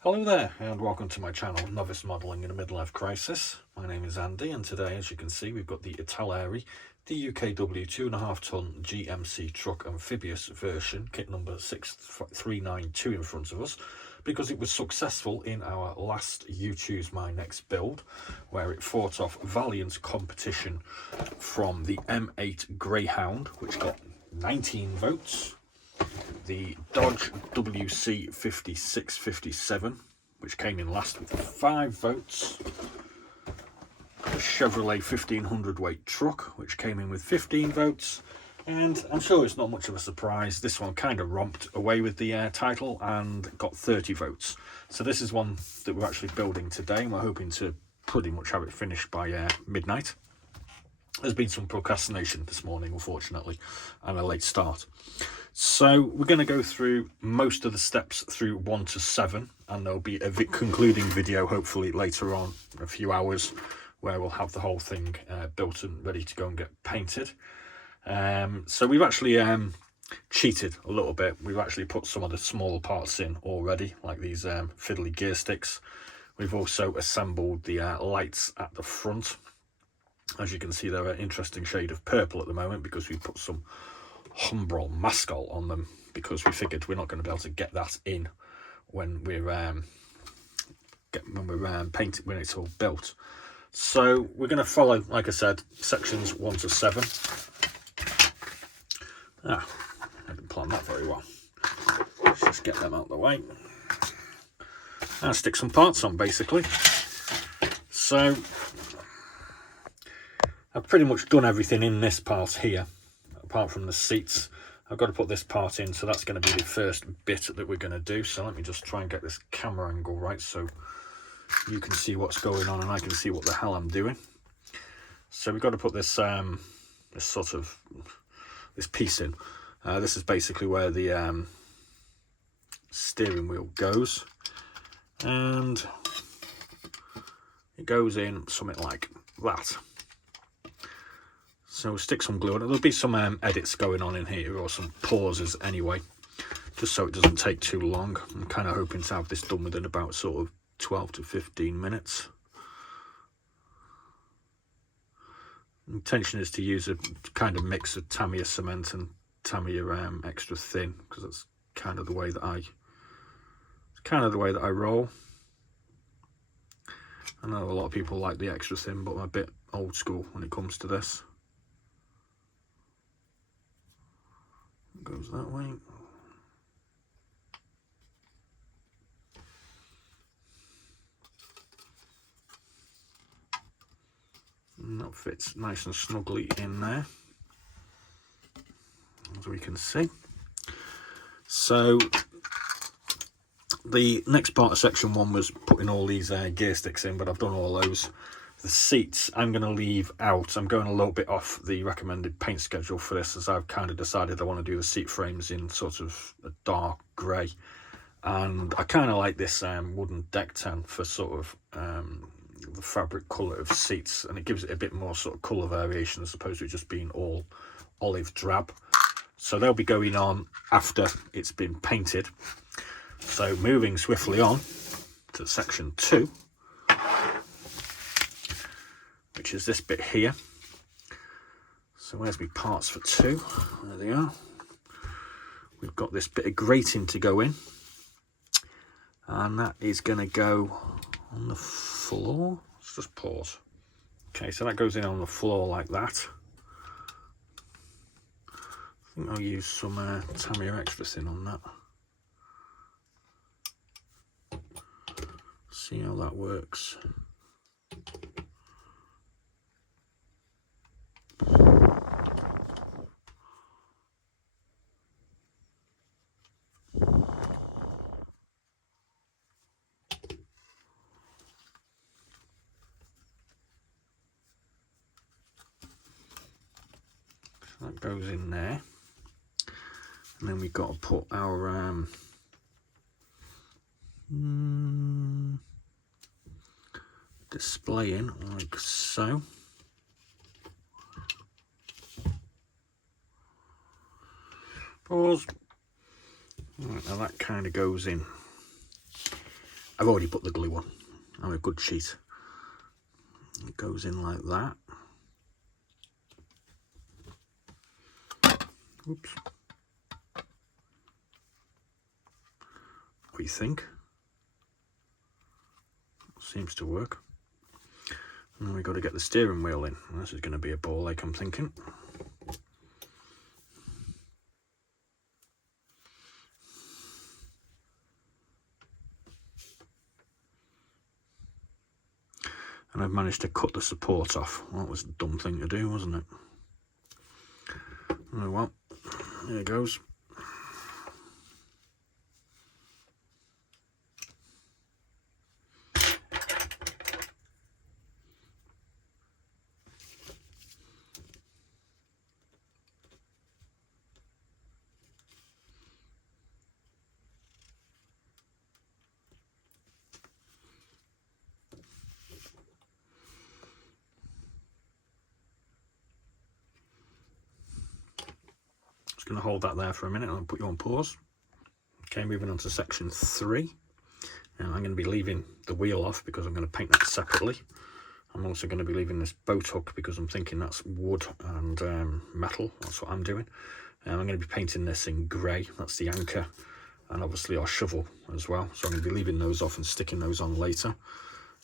Hello there and welcome to my channel, Novice Modelling in a Midlife Crisis. My name is Andy and today, as you can see, we've got the Italeri, the UKW 2.5 tonne GMC truck Amphibious version, kit number 6392 in front of us, because it was successful in our last You Choose My Next Build, where it fought off valiant competition from the M8 Greyhound, which got 19 votes. The Dodge WC 5657, which came in last with 5 votes. The Chevrolet 1500 weight truck, which came in with 15 votes. And I'm sure it's not much of a surprise, this one kind of romped away with the title and got 30 votes. So this is one that we're actually building today, and we're hoping to pretty much have it finished by midnight. There's been some procrastination this morning, unfortunately, and a late start. So we're going to go through most of the steps through 1 to 7, and there'll be a concluding video hopefully later on in a few hours where we'll have the whole thing built and ready to go and get painted. So we've actually cheated a little bit. We've actually put some of the smaller parts in already, like these fiddly gear sticks. We've also assembled the lights at the front. As you can see, they're an interesting shade of purple at the moment because we put some Humbrol mascot on them, because we figured we're not going to be able to get that in when we're painting, when it's all built. So we're going to follow, like I said, sections 1 to 7. I didn't plan that very well. Let's just get them out of the way and stick some parts on, basically. So I've pretty much done everything in this part here, apart from the seats. I've got to put this part in, so that's going to be the first bit that we're going to do. So let me just try and get this camera angle right so you can see what's going on and I can see what the hell I'm doing. So we've got to put this this piece in. This is basically where the steering wheel goes, and it goes in something like that. So we'll stick some glue on it. There'll be some edits going on in here, or some pauses anyway, just so it doesn't take too long. I'm kind of hoping to have this done within about sort of 12 to 15 minutes. The intention is to use a kind of mix of Tamiya cement and Tamiya extra thin, because that's kind of the way that I roll. I know a lot of people like the extra thin, but I'm a bit old school when it comes to this. Goes that way. And that fits nice and snugly in there, as we can see. So the next part of section 1 was putting all these gear sticks in, but I've done all those. The seats I'm going to leave out. I'm going a little bit off the recommended paint schedule for this, as I've kind of decided I want to do the seat frames in sort of a dark grey, and I kind of like this wooden deck tan for sort of the fabric colour of seats, and it gives it a bit more sort of colour variation as opposed to it just being all olive drab. So they'll be going on after it's been painted. So moving swiftly on to section 2, which is this bit here. So where's my parts for 2? There they are. We've got this bit of grating to go in, and that is going to go on the floor. Let's just pause. Okay, so that goes in on the floor like that. I think I'll use some Tamiya extra thin on that. See how that works. That goes in there, and then we've got to put our display in like so. Pause. Right, now that kind of goes in I've already put the glue on. I'm a good cheat. It goes in like that. Oops. What do you think? Seems to work. And then we've got to get the steering wheel in. This is going to be a ball ache, I'm thinking. And I've managed to cut the support off. Well, that was a dumb thing to do, wasn't it? Oh well, there it goes. Just going to hold that there for a minute and I'll put you on pause. Okay, moving on to section 3. And I'm going to be leaving the wheel off because I'm going to paint that separately. I'm also going to be leaving this boat hook because I'm thinking that's wood and metal. That's what I'm doing. I'm going to be painting this in grey. That's the anchor and obviously our shovel as well. So I'm going to be leaving those off and sticking those on later.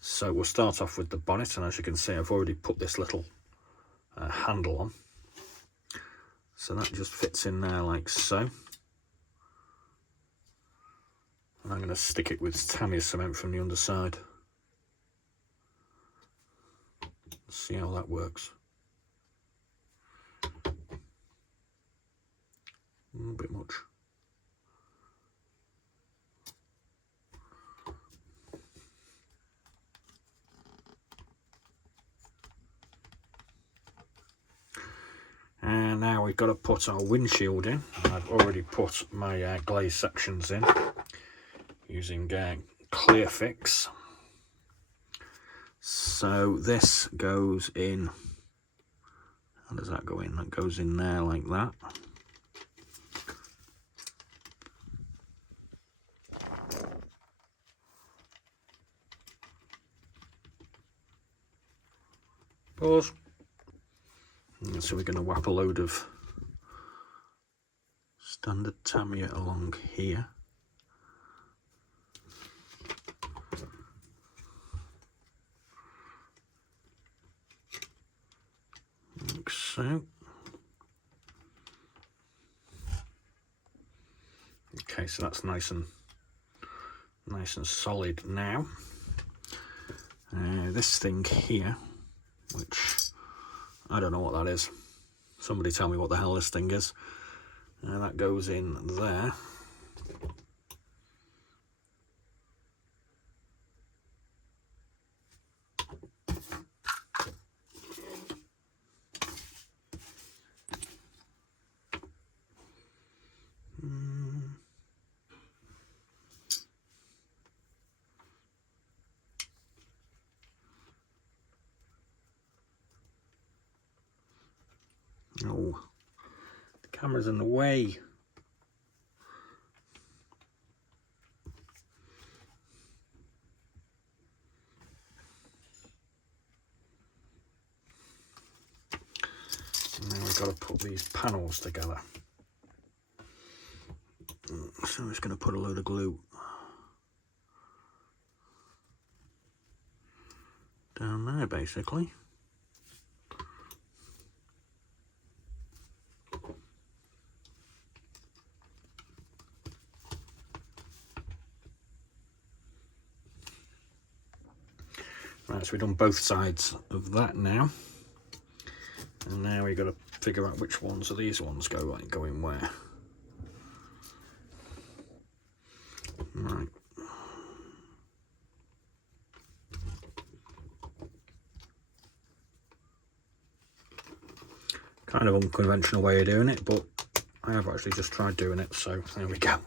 So we'll start off with the bonnet, and as you can see I've already put this little handle on. So that just fits in there like so. And I'm going to stick it with Tamiya cement from the underside. See how that works. A little bit much. And now we've got to put our windshield in. I've already put my glaze sections in using Clear Fix. So this goes in. How does that go in? That goes in there like that. Pause. And so we're going to wrap a load of standard Tamiya along here. Like so. Okay, so that's nice and solid now. This thing here, which I don't know what that is. Somebody tell me what the hell this thing is. That goes in there. Oh, the camera's in the way. And then we've got to put these panels together. So I'm just going to put a load of glue down there, basically. Right, so we've done both sides of that now. And now we've got to figure out which ones of these ones go in where. Right. Kind of unconventional way of doing it, but I have actually just tried doing it, so there we go.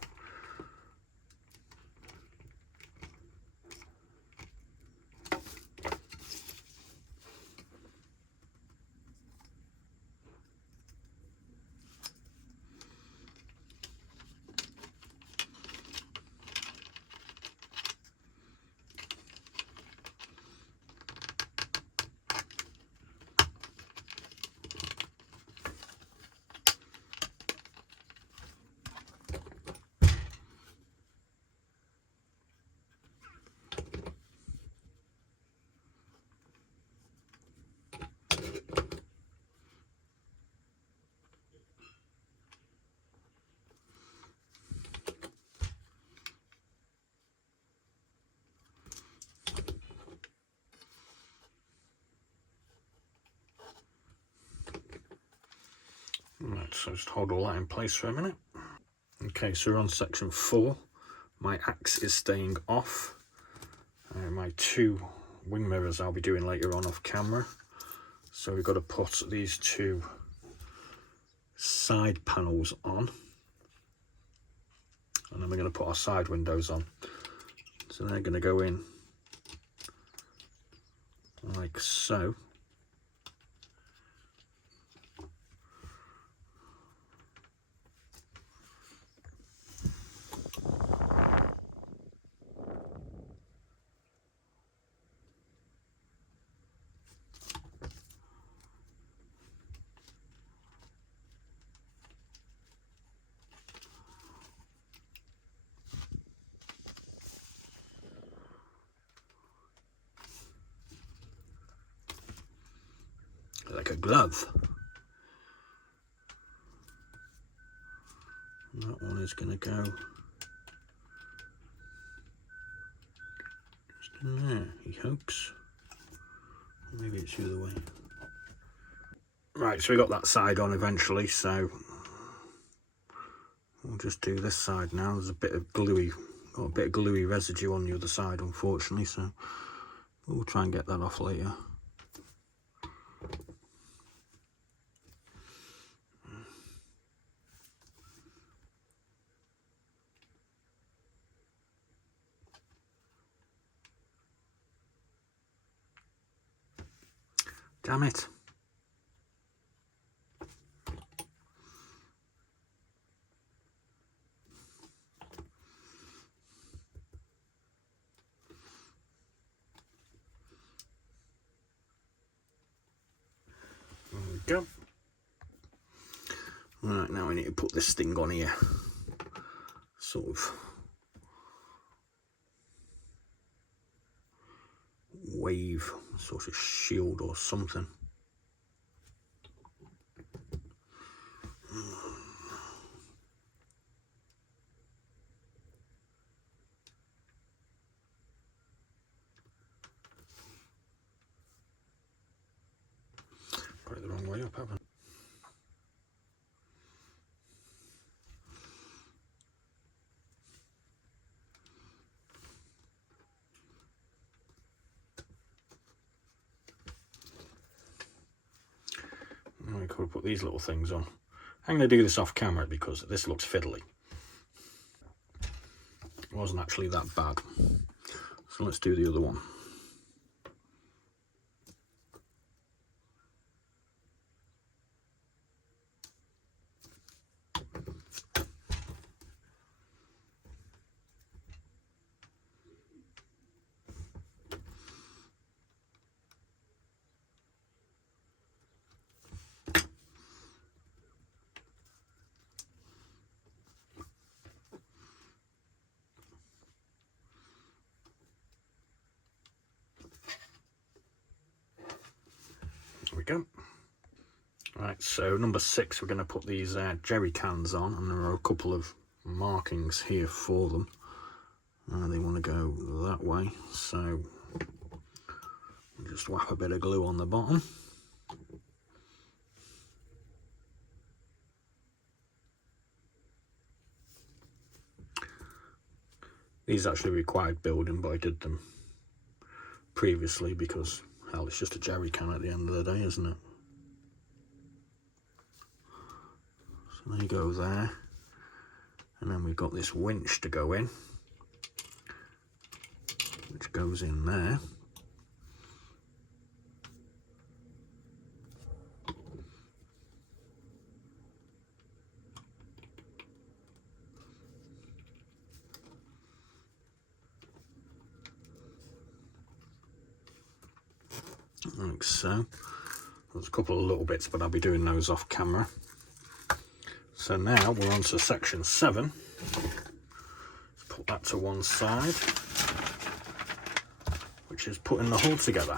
Right, so just hold all that in place for a minute. Okay, so we're on section 4. My axe is staying off. My 2 wing mirrors I'll be doing later on off camera. So we've got to put these 2 side panels on. And then we're going to put our side windows on. So they're going to go in like so. Like a glove. And that one is going to go just in there, he hopes. Or maybe it's the other way. Right, so we got that side on eventually, so we'll just do this side now. There's a bit of gluey, got a bit of gluey residue on the other side, unfortunately, so we'll try and get that off later. Damn it. There we go. Right, now we need to put this thing on here. Sort of wave, sort of shield or something. Got it the wrong way up, haven't I? Now we could put these little things on. I'm going to do this off camera because this looks fiddly. It wasn't actually that bad. So let's do the other one. There we go. Right, so number 6, we're going to put these jerry cans on, and there are a couple of markings here for them. They want to go that way, so we'll just whap a bit of glue on the bottom. These actually required building, but I did them previously because, hell, it's just a jerry can at the end of the day, isn't it? So they go there, and then we've got this winch to go in, which goes in there. Like so. There's a couple of little bits, but I'll be doing those off camera. So now we're on to section 7. Let's put that to one side, which is putting the hull together.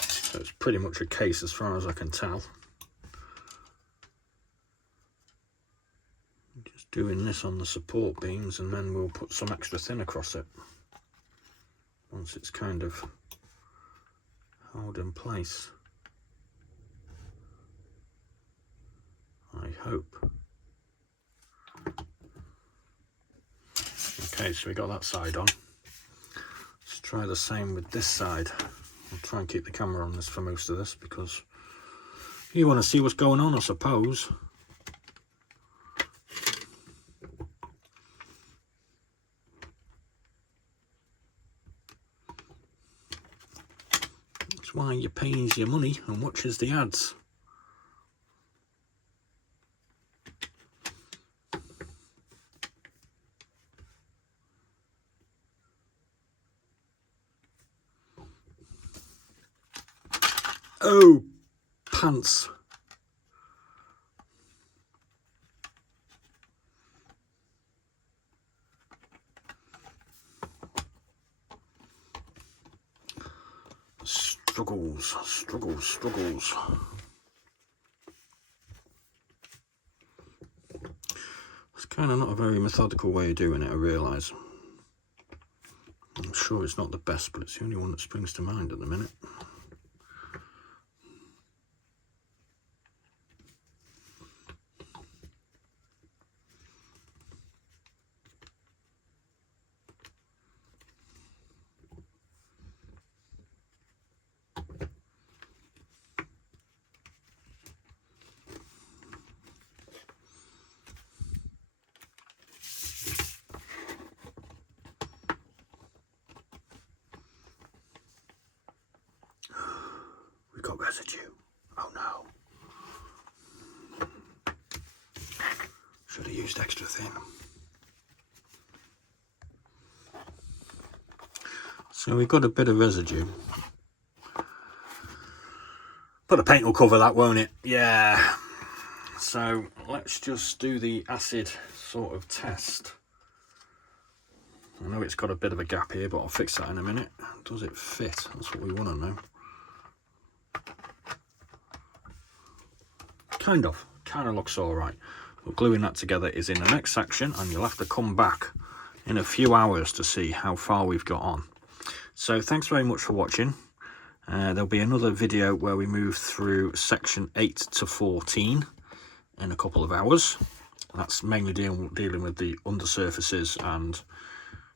So it's pretty much a case as far as I can tell. Just doing this on the support beams, and then we'll put some extra thin across it once it's kind of held in place. I hope. Okay, so we got that side on. Let's try the same with this side. I'll try and keep the camera on this for most of this because you want to see what's going on, I suppose. That's why you pays your money and watches the ads. Oh, pants. Struggles, struggles, struggles. It's kind of not a very methodical way of doing it, I realise. I'm sure it's not the best, but it's the only one that springs to mind at the minute. We've got residue. Oh no. Should have used extra thin. So we've got a bit of residue. But the paint will cover that, won't it? Yeah. So let's just do the acid sort of test. I know it's got a bit of a gap here, but I'll fix that in a minute. Does it fit? That's what we want to know. Kind of looks all right. But gluing that together is in the next section, and you'll have to come back in a few hours to see how far we've got on. So thanks very much for watching. There'll be another video where we move through section 8 to 14 in a couple of hours. That's mainly dealing with the undersurfaces and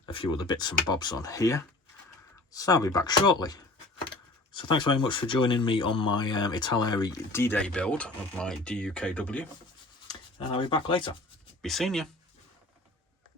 a few other bits and bobs on here. So I'll be back shortly. So thanks very much for joining me on my Italeri D-Day build of my Dukw. And I'll be back later. Be seeing you.